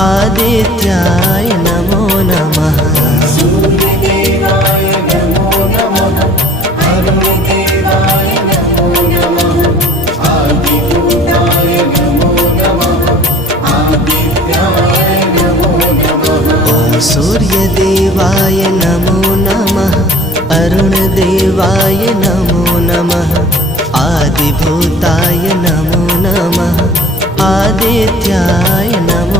आदित्याय नमो नमः। सूर्यदेवाय नमो नमः। अरुणदेवाय नमो नमः। आदिभूताय नमो नमः। आदित्याय नमो नमः। ॐ सूर्यदेवाय नमो नमः। अरुणदेवाय नमो नमः। आदिभूताय नमो नमः। आदित्याय नमो